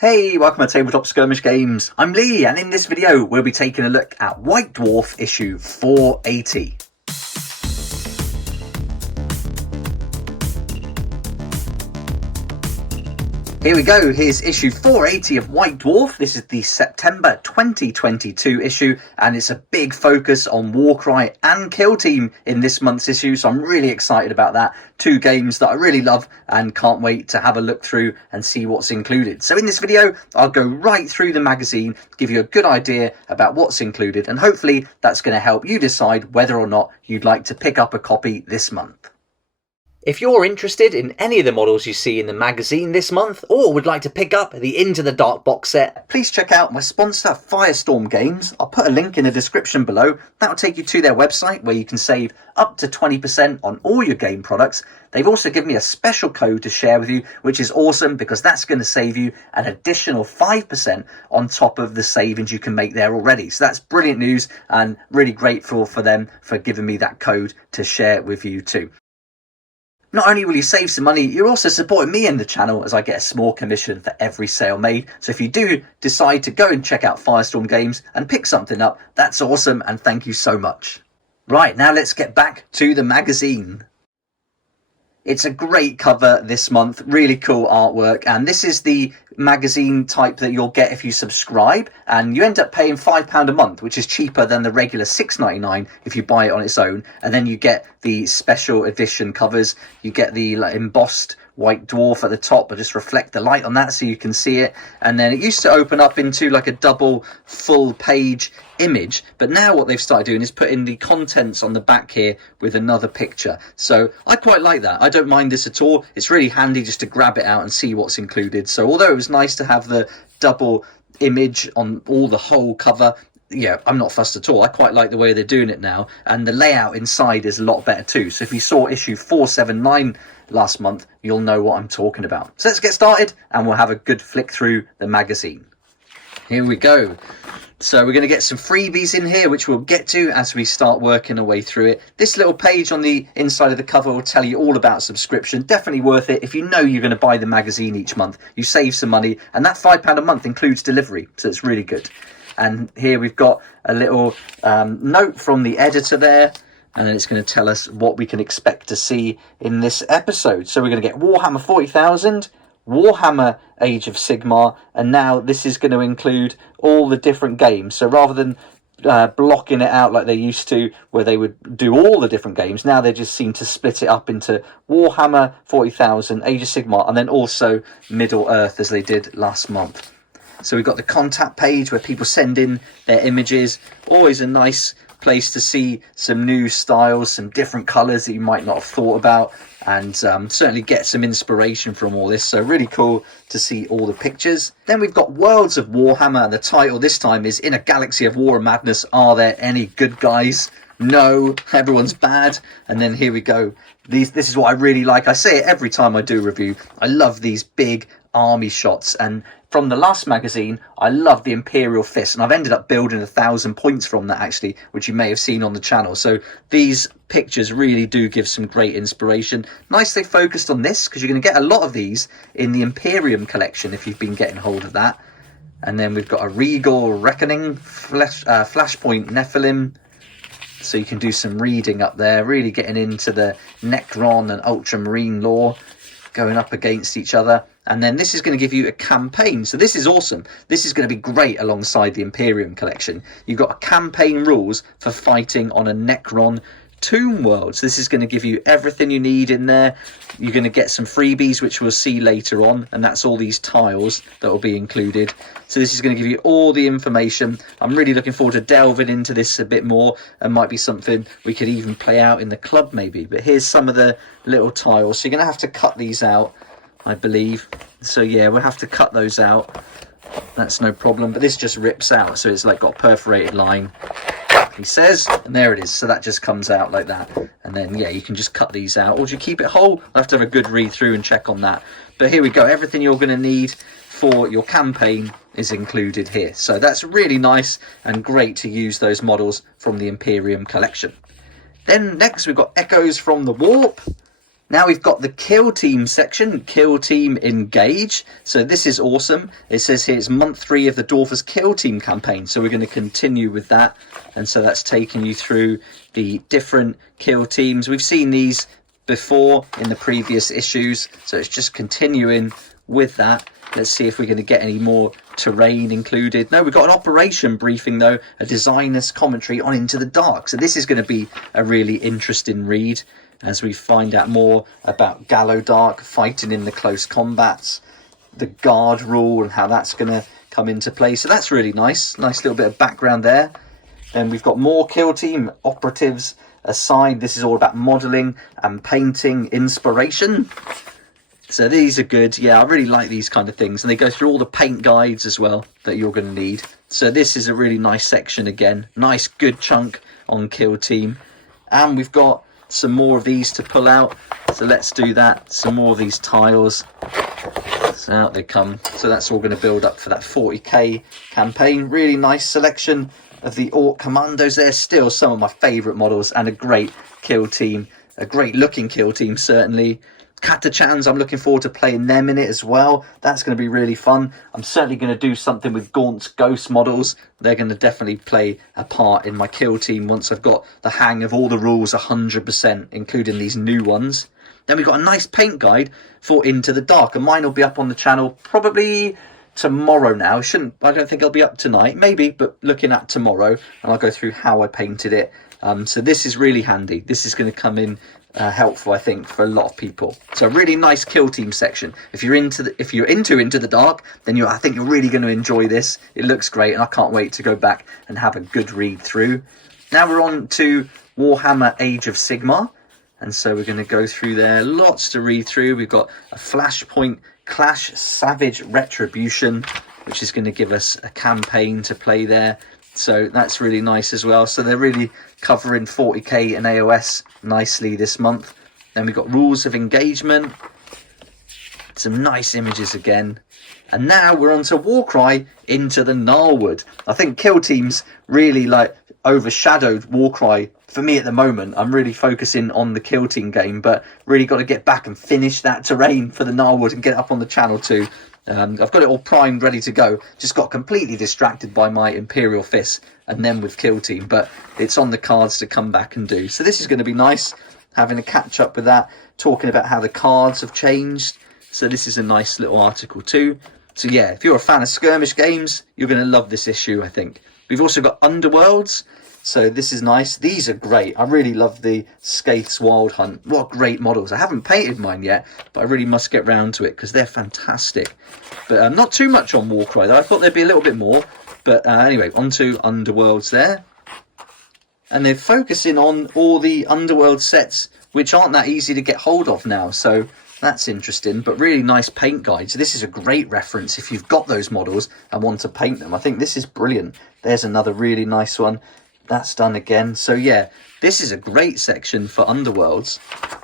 Hey, welcome to Tabletop Skirmish Games. I'm Lee, and in this video we'll be taking a look at White Dwarf issue 480. Here we go, here's issue 480 of White Dwarf. This is the September 2022 issue, and it's a big focus on Warcry and Kill Team in this month's issue, so I'm really excited about that. Two games that I really love and can't wait to have a look through and see what's included. So in this video, I'll go right through the magazine, give you a good idea about what's included, and hopefully that's going to help you decide whether or not you'd like to pick up a copy this month. If you're interested in any of the models you see in the magazine this month, or would like to pick up the Into the Dark box set, please check out my sponsor Firestorm Games. I'll put a link in the description below. That'll take you to their website where you can save up to 20% on all your game products. They've also given me a special code to share with you, which is awesome because that's going to save you an additional 5% on top of the savings you can make there already. So that's brilliant news, and really grateful for them for giving me that code to share with you too. Not only will you save some money, you're also supporting me and the channel as I get a small commission for every sale made. So if you do decide to go and check out Firestorm Games and pick something up, that's awesome, and thank you so much. Right, now let's get back to the magazine. It's a great cover this month, really cool artwork, and this is the magazine type that you'll get if you subscribe, and you end up paying £5 a month, which is cheaper than the regular £6.99 if you buy it on its own. And then you get the special edition covers, you get the embossed White Dwarf at the top, but just reflect the light on that so you can see it. And then it used to open up into like a double full page image, but now what they've started doing is putting the contents on the back here with another picture. So I quite like that. I don't mind this at all. It's really handy just to grab it out and see what's included. So although it was nice to have the double image on all the whole cover, yeah, I'm not fussed at all. I quite like the way they're doing it now, and the layout inside is a lot better too. So if you saw issue 479 last month, you'll know what I'm talking about. So let's get started and we'll have a good flick through the magazine. Here we go. So we're going to get some freebies in here, which we'll get to as we start working our way through it. This little page on the inside of the cover will tell you all about subscription. Definitely worth it if you know you're going to buy the magazine each month. You save some money, and that £5 a month includes delivery, so it's really good. And here we've got a little note from the editor there, and then it's going to tell us what we can expect to see in this episode. So we're going to get Warhammer 40,000, Warhammer Age of Sigmar, and now this is going to include all the different games. So rather than blocking it out like they used to, where they would do all the different games, now they just seem to split it up into Warhammer 40,000, Age of Sigmar, and then also Middle Earth as they did last month. So we've got the contact page where people send in their images. Always a nice place to see some new styles, some different colours that you might not have thought about, and certainly get some inspiration from all this. So really cool to see all the pictures. Then we've got Worlds of Warhammer, and the title this time is In a Galaxy of War and Madness, Are There Any Good Guys? No, everyone's bad. And then here we go. This is what I really like. I say it every time I do a review. I love these big army shots, and from the last magazine I love the Imperial Fist, and I've ended up building 1,000 points from that actually, which you may have seen on the channel. So these pictures really do give some great inspiration. Nice they focused on this, because you're going to get a lot of these in the Imperium collection if you've been getting hold of that. And then we've got a Regal Reckoning, Flashpoint Nephilim, so you can do some reading up there, really getting into the Necron and Ultramarine lore, going up against each other. And then this is going to give you a campaign. So this is awesome. This is going to be great alongside the Imperium collection. You've got a campaign rules for fighting on a Necron Tomb World. So this is going to give you everything you need in there. You're going to get some freebies, which we'll see later on, and that's all these tiles that will be included. So this is going to give you all the information. I'm really looking forward to delving into this a bit more, and might be something we could even play out in the club maybe. But here's some of the little tiles. So you're going to have to cut these out, I believe. So yeah, we'll have to cut those out. That's no problem. But this just rips out, so it's like got a perforated line, he says, and there it is. So that just comes out like that, and then yeah, you can just cut these out, or do you keep it whole? I'll have to have a good read through and check on that. But here we go, everything you're going to need for your campaign is included here. So that's really nice and great to use those models from the Imperium collection. Then next we've got Echoes from the Warp, Now we've got the Kill Team section, Kill Team Engage. So this is awesome. It says here it's month 3 of the Dwarf's Kill Team campaign. So we're going to continue with that. And so that's taking you through the different kill teams. We've seen these before in the previous issues. So it's just continuing with that. Let's see if we're going to get any more terrain included. No, we've got an operation briefing though, a designer's commentary on Into the Dark. So this is going to be a really interesting read as we find out more about Gallodark fighting in the close combats, the guard rule and how that's going to come into play. So that's really nice. Nice little bit of background there. Then we've got more kill team operatives assigned. This is all about modelling and painting inspiration. So these are good. Yeah, I really like these kind of things. And they go through all the paint guides as well that you're going to need. So this is a really nice section again. Nice, good chunk on kill team. And we've got some more of these to pull out. So let's do that. Some more of these tiles. So out they come. So that's all going to build up for that 40k campaign. Really nice selection of the Orc Commandos. They're still some of my favourite models and a great kill team. A great looking kill team, certainly. Catachans, I'm looking forward to playing them in it as well. That's going to be really fun. I'm certainly going to do something with Gaunt's Ghost models. They're going to definitely play a part in my kill team once I've got the hang of all the rules 100%, including these new ones. Then we've got a nice paint guide for Into the Dark, and mine will be up on the channel probably tomorrow now. I don't think it'll be up tonight, maybe, but looking at tomorrow, and I'll go through how I painted it. So this is really handy. This is going to come in helpful, I think, for a lot of people. So a really nice kill team section. If you're into Into the Dark, then I think you're really going to enjoy this. It looks great, and I can't wait to go back and have a good read through. Now we're on to Warhammer Age of Sigmar, and so we're going to go through there. Lots to read through. We've got a Flashpoint Clash Savage Retribution, which is going to give us a campaign to play there. So that's really nice as well. So they're really covering 40k and AoS nicely this month. Then we've got Rules of Engagement. Some nice images again. And now we're on to Warcry Into the Gnarlwood. I think kill teams really overshadowed Warcry for me at the moment. I'm really focusing on the kill team game, but really got to get back and finish that terrain for the Gnarlwood and get up on the channel too. I've got it all primed, ready to go. Just got completely distracted by my Imperial Fist and then with kill team, but it's on the cards to come back and do. So this is going to be nice, having a catch up with that, talking about how the cards have changed. So this is a nice little article too. So yeah, if you're a fan of skirmish games, you're going to love this issue, I think. We've also got Underworlds. So this is nice. These are great. I really love the Skaith's Wild Hunt. What great models. I haven't painted mine yet, but I really must get round to it because they're fantastic. But not too much on Warcry though. I thought there'd be a little bit more. But anyway, on to Underworlds there. And they're focusing on all the Underworld sets, which aren't that easy to get hold of now. So that's interesting, but really nice paint guides. This is a great reference if you've got those models and want to paint them. I think this is brilliant. There's another really nice one. That's done again. So yeah, this is a great section for Underworlds.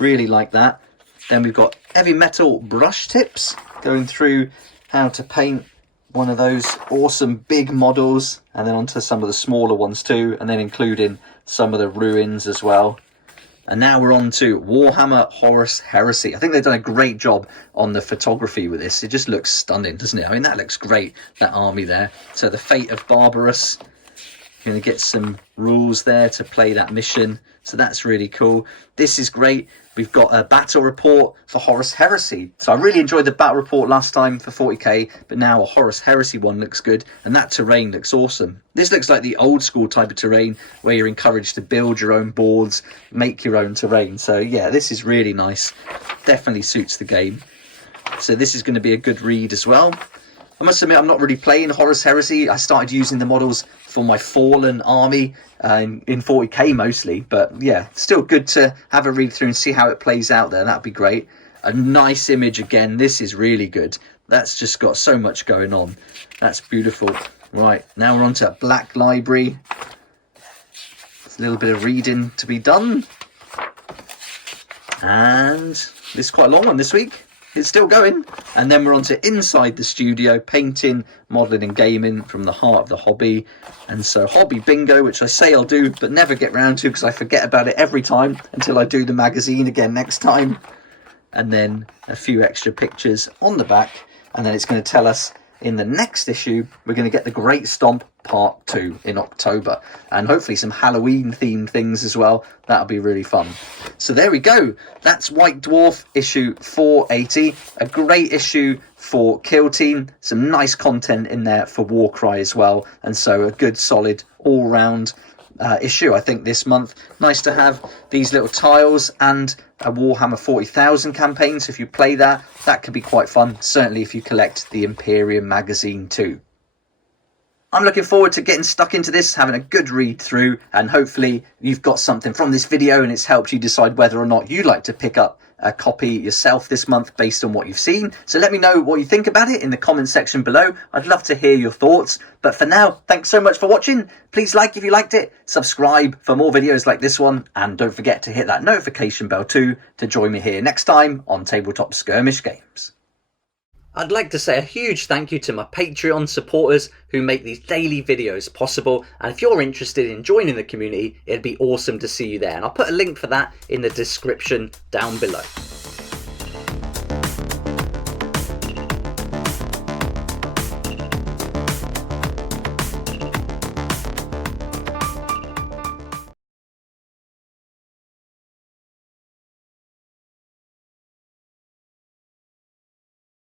Really like that. Then we've got heavy metal brush tips, going through how to paint one of those awesome big models, and then onto some of the smaller ones too, and then including some of the ruins as well. And now we're on to Warhammer Horus Heresy. I think they've done a great job on the photography with this. It just looks stunning, doesn't it? I mean, that looks great, that army there. So the Fate of Barbarous. You're going to get some rules there to play that mission. So that's really cool. This is great. We've got a battle report for Horus Heresy. So I really enjoyed the battle report last time for 40k, but now a Horus Heresy one looks good, and that terrain looks awesome. This looks like the old school type of terrain where you're encouraged to build your own boards, make your own terrain. So yeah, this is really nice. Definitely suits the game. So this is going to be a good read as well. I must admit, I'm not really playing Horus Heresy. I started using the models for my Fallen army in 40k mostly. But yeah, still good to have a read through and see how it plays out there. That'd be great. A nice image again. This is really good. That's just got so much going on. That's beautiful. Right, now we're on to Black Library. There's a little bit of reading to be done. And this is quite a long one this week. It's still going. And then we're on to Inside the Studio, painting, modelling and gaming from the heart of the hobby. And so Hobby Bingo, which I say I'll do but never get round to because I forget about it every time until I do the magazine again next time. and then a few extra pictures on the back, and then it's going to tell us in the next issue we're going to get the Great Stomp Part 2 in October, and hopefully some Halloween themed things as well. That'll be really fun. So there we go, that's White Dwarf issue 480, a great issue for Kill Team, some nice content in there for Warcry as well, and so a good solid all-round issue I think this month. Nice to have these little tiles and a Warhammer 40,000 campaign, so if you play that, that could be quite fun, certainly if you collect the Imperium magazine too. I'm looking forward to getting stuck into this, having a good read through, and hopefully you've got something from this video and it's helped you decide whether or not you'd like to pick up a copy yourself this month based on what you've seen. So let me know what you think about it in the comment section below. I'd love to hear your thoughts. But for now, thanks so much for watching. Please like if you liked it, subscribe for more videos like this one, and don't forget to hit that notification bell too to join me here next time on Tabletop Skirmish Games. I'd like to say a huge thank you to my Patreon supporters who make these daily videos possible, and if you're interested in joining the community, it'd be awesome to see you there, and I'll put a link for that in the description down below.